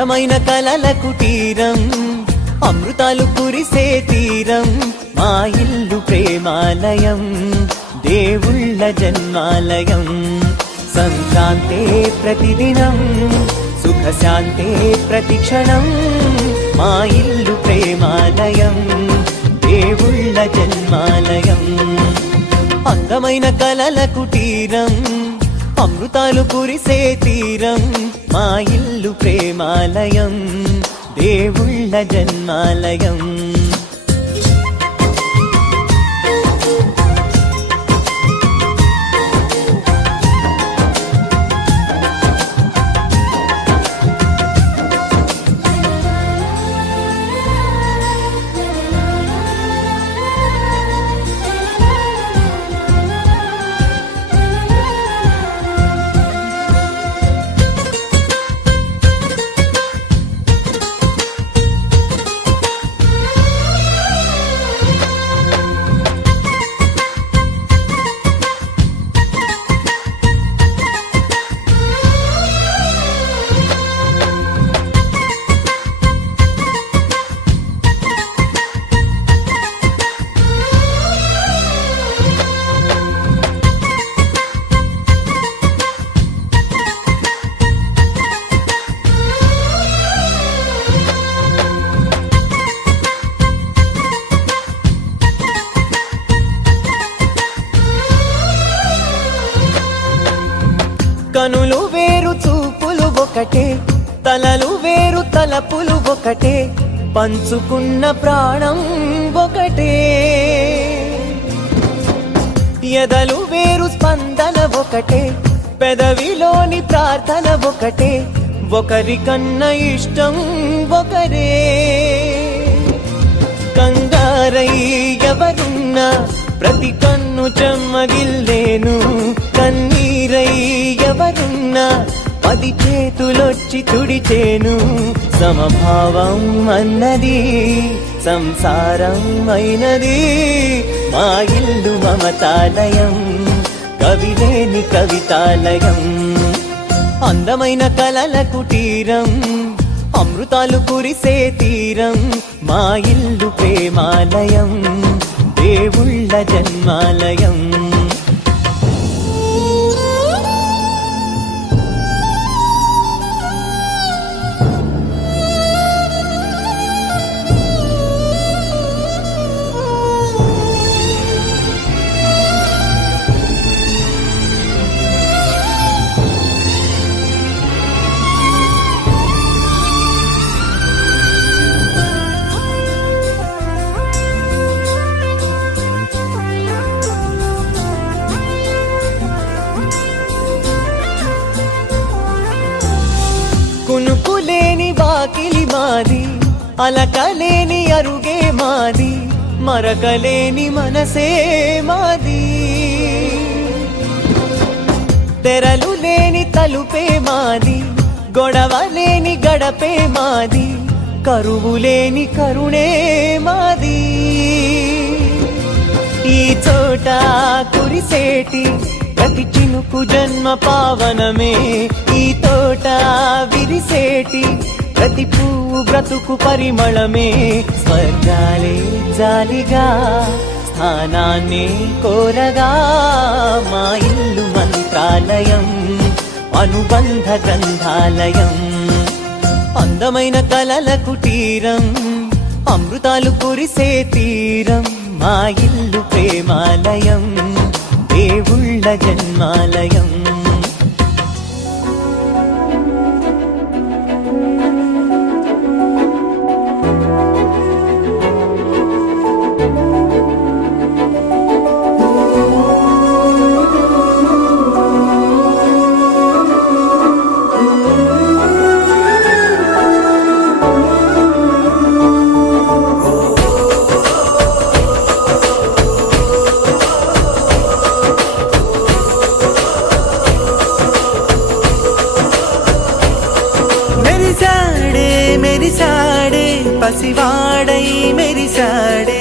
అందమైన కలల కుటీరం అమృతాలు కురిసే తీరం మా ఇల్లు ప్రేమాలయం దేవుళ్ళ జన్మాలయం సంక్రాంతే ప్రతిదినం సుఖశాంతే ప్రతిక్షణం మా ఇల్లు ప్రేమాలయం దేవుళ్ళ జన్మాలయం అందమైన కలల కుటీరం అమృతాలు కురిసే తీరం మా ఇల్లు ప్రేమాలయం దేవుళ్ళ జన్మాలయం కనులు వేరు చూపులు ఒకటే తలలు వేరు తలపులు ఒకటే పంచుకున్న ప్రాణం ఒకటే ఎదలు వేరు స్పందన ఒకటే పెదవిలోని ప్రార్థన ఒకటే ఒకరికన్నా ఇష్టం ఒకరే కంగారై ఎవరున్నా ప్రతి కన్ను చెమ్మగిల్లేను కన్నీరై ఎవరున్నా 10 చేతులొచ్చి తుడిచేను సమభావం అన్నది సంసారం అయినది మా ఇల్లు మమతాలయం కవిలేని కవితాలయం అందమైన కలల కుటీరం అమృతాలు కురిసే తీరం మా ఇల్లు ప్రేమాలయం దేవుళ్ళ జన్మాలయం కునుకులేని వాకిలి మాది అలకలేని అరుగే మాది మరకలేని మనసే మాది తెరలు లేని తలుపే మాది గొడవ లేని గడపే మాది కరువు లేని కరుణే మాది ఈ చోట కురిసేటి ప్రతి చినుకు జన్మ పావనమే ఈ తోట విరిసేటి ప్రతి పువ్వు బ్రతుకు పరిమళమే స్వర్గాలే జాలిగా స్థానాన్ని కోరగా మా ఇల్లు మంత్రాలయం అనుబంధ గ్రంథాలయం అందమైన కలల కుటీరం అమృతాలు కురిసే తీరం మా ఇల్లు ప్రేమాలయం దేవుళ్ళ జన్మాలయం మెరిసాడే పసివాడై మెరిసాడే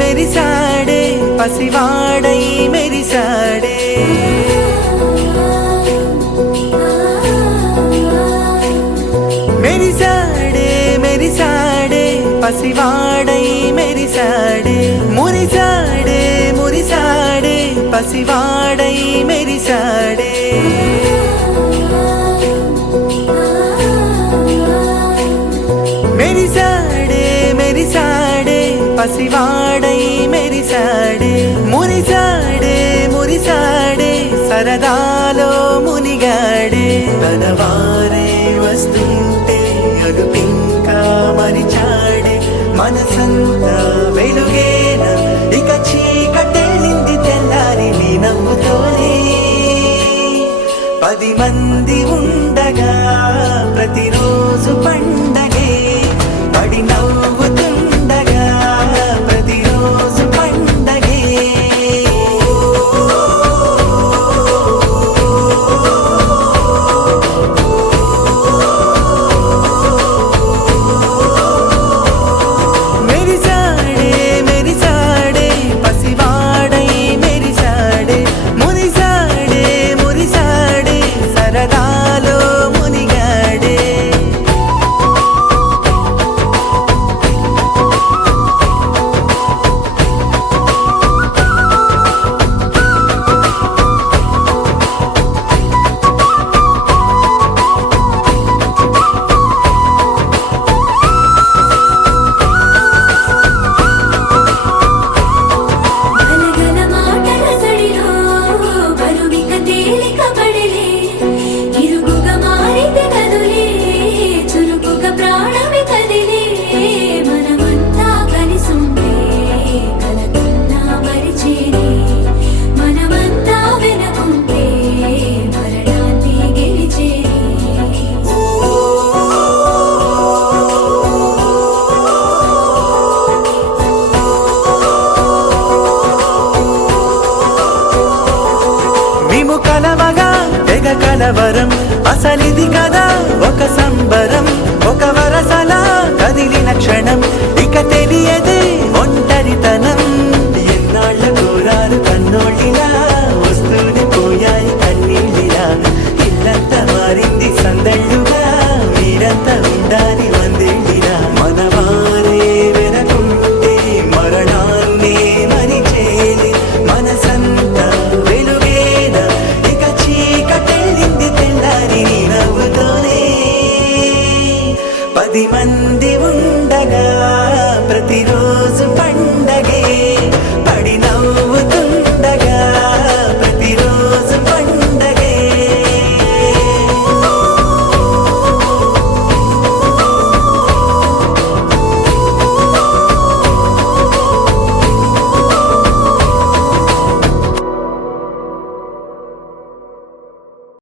మెరిసాడే పసివాడై మెరిసాడే మెరిసాడే మెరిసాడే పసివాడై మెరిసాడే మురిసాడే మురిసాడే పసివాడై మెరిసాడే మెరిసాడే మెరిసాడే పసివాడై మెరిసాడే మురిసాడే మురిసాడే సరదాలో మునిగాడే తన వారే వస్తుంటే అడుపింకా మరిచాడే మనసంతా వెలుగేన ఇక చీకటెళ్ళింది తెల్లారి నీ నవ్వుతోనే 10 మంది ఉండగా ప్రతిరోజు పండగే పడి నవ్వుతుండగా ప్రతిరోజు పండగే మెరిసాడే మెరిసాడే పసివాడై మెరిసాడే మురిసాడే మురిసాడే సరదాలో మునిగాడే గలగల మాటల సడిలో బరువిక తేలిక పడలే ఇరుగుగా మారితే కదులే చురుకుగా ప్రాణమి కదిలే మనమంతా కలిసుంటే కలకన్నా మరిచేనే మనమంతా వెనకుంటే మరణాన్ని గెలిచేనే మేము కలవగా తెగ కలవరం అసలిది కదా ఒక